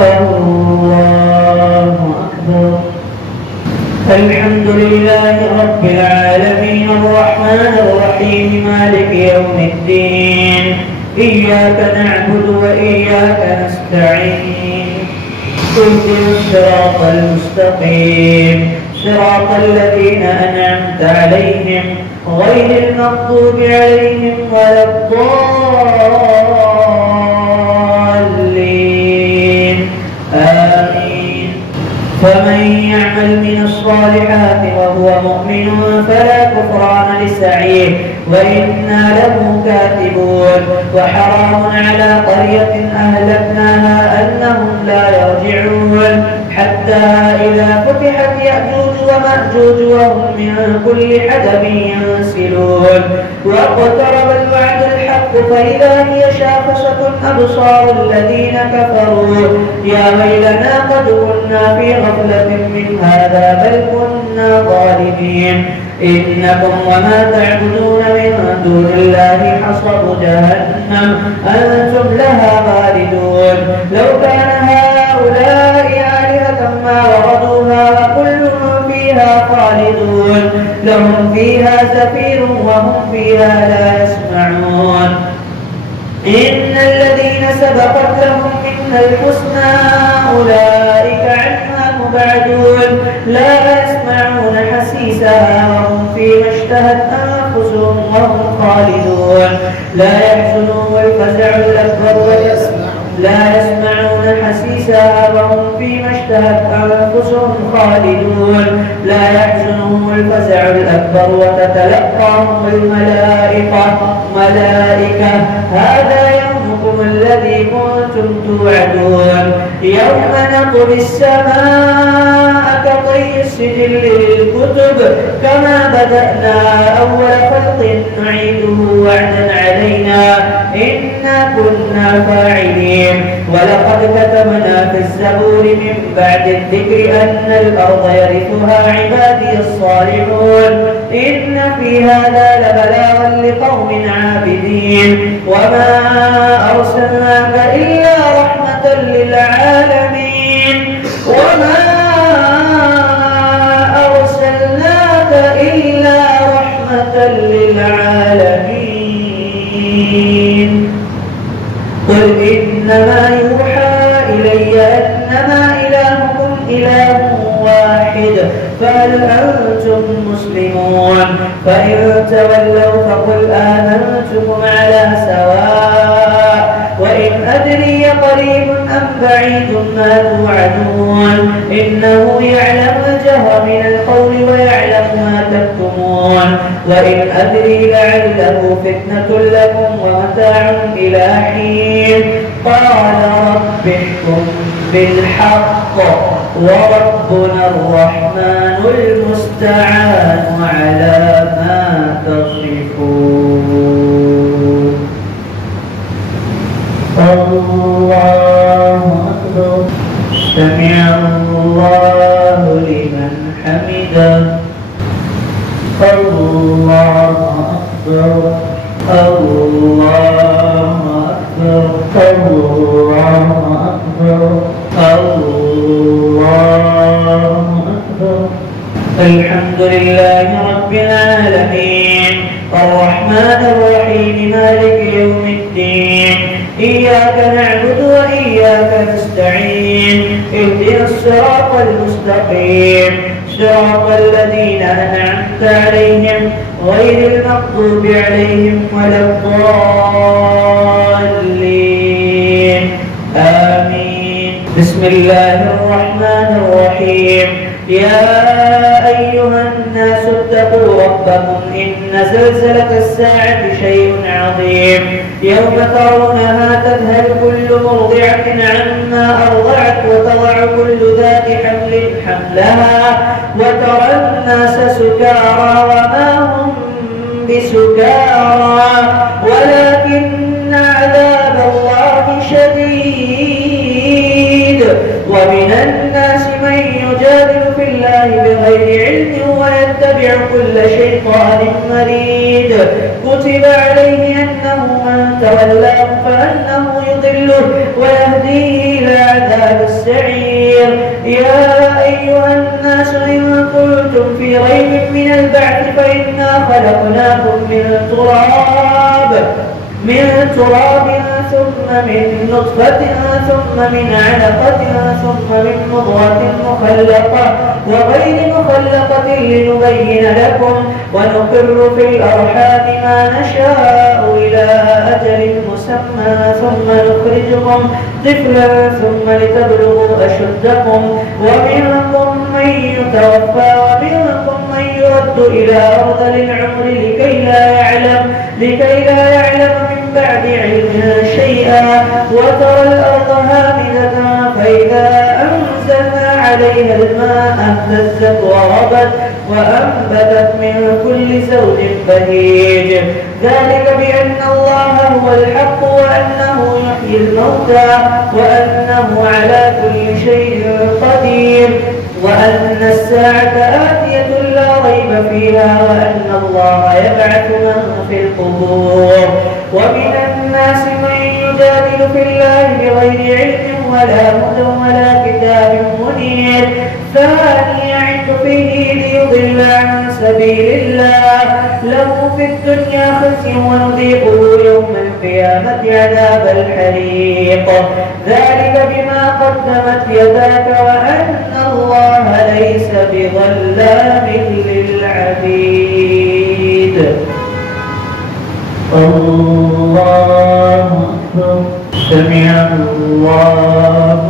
الله أكبر. الحمد لله رب العالمين الرحمن الرحيم مالك يوم الدين إياك نعبد وإياك نستعين اهدنا الصراط المستقيم صراط الذين أنعمت عليهم غير المغضوب عليهم ولا الضالين آمين. فمن يعمل من الصالحات وهو مؤمن فلا كفران لسعيه وإنا له كاتبون. وحرام على قرية أهلكناها أنهم لا يرجعون حتى إذا فتحت يأجوج ومأجوج وهم من كل حدب ينسلون واقترب الوعد الحق فإذا هي شاخصة أبصار الذين كفروا يا ويلنا قد كنا في غفلة من هذا بل كنا ظالمين. إنكم وما تعبدون من دون الله حصب جهنم أنتم لها واردون. لو كان هؤلاء آلهة ما وردوها وكل فيها خالدون لهم فيها زفير وهم فيها لا يسمعون. إن الذين سبقت لهم منا الحسنى أولئك عنها مبعدون لا يسمعون حسيسها وهم فيما اشتهت أنفسهم وهم خالدون. لا يحزنهم الفزع الأكبر لا يسمعون حسيسها وهم فيما اشتهت أنفسهم خالدون. لا يحزنهم الفزع الأكبر وتتلقاهم الملائكة هذا يومكم الذي كنتم توعدون. يوم نطوي السماء كطي السجل للكتب كما بدأنا أول خلق نعيده وعدا علينا إنا كنا فاعلين. ولقد كتبنا في الزبور من بعد الذكر أن الأرض يرثها عبادي الصالحون إن في هذا لبلاغا لقوم عابدين. وما أرسلناك إلا رحمة للعالمين وما أرسلناك إلا رحمة للعالمين. قل إنما يوحى إلي أنما إلهكم إله واحد فهل أنتم مسلمون؟ فإن تولوا فقل آذنتكم على سواء وإن أدري قريب أم بعيد ما توعدون إنه يعلم الجهر من القول ويعلم ما تكتمون. وإن أدري لعله فتنة لكم ومتاع إلى حين. قال رب احكم بالحق وربنا الرحمن المستعان على ما تصفون. الله أكبر. سمع الله لمن حمده. الله أكبر. الله أكبر. الله أكبر. الله أكبر. الحمد لله رب العالمين الرحمن الرحيم مالك يوم الدين إياك نعبد وإياك نستعين اهدنا الصراط المستقيم صراط الذين أنعمت عليهم غير المغضوب عليهم ولا الضالين آمين. بسم الله الرحمن الرحيم. يا أيها الناس اتقوا ربكم إن زلزلة الساعة شيء عظيم يوم ترونها تذهل كل مرضعة عما أرضعت وتضع كل ذات حمل حملها وترى الناس سكارى وما هم بسكارى ولكن عذاب الله شديد. ومن الناس من يجادل في الله بغير علم ويتبع كل شيطان مريد. كتب عليه أنه من تولاه فأنه يضله ويهديه إلى عذاب السعير. يا أيها الناس إن كنتم في ريب من البعث فإنا خلقناكم من تراب ثم من نطفة ثم من علقة ثم من مضغة مخلقة وغير مخلقة لنبين لكم ونقر في الأرحام ما نشاء إلى أجل مسمى ثم نخرجكم طفلا ثم لتبلغوا أشدكم ومنكم من يتوفى ومنكم من يرد إلى أرذل العمر لكي لا يعلم من بعد علم شيئا وترى الأرض هامدة فإذا أنزلنا عليها الماء اهتزت وربت وأنبتت من كل زوج بهيج ذلك بأن الله هو الحق وأنه يحيي الموتى وأنه على كل شيء قدير وأن الساعة آتية لا ريب فيها وأن الله يبعث من في القبور ومن الناس من يجادل في الله بغير علم ولا هدى ولا كتاب منير ثاني يعد فيه ليضل عن سبيل الله له في الدنيا خزي ونذيقه يوم القيامة عذاب الحريق ذلك بما قدمت يداك وأن الله ليس بظلام للعبيد. الله أكبر. سمع الله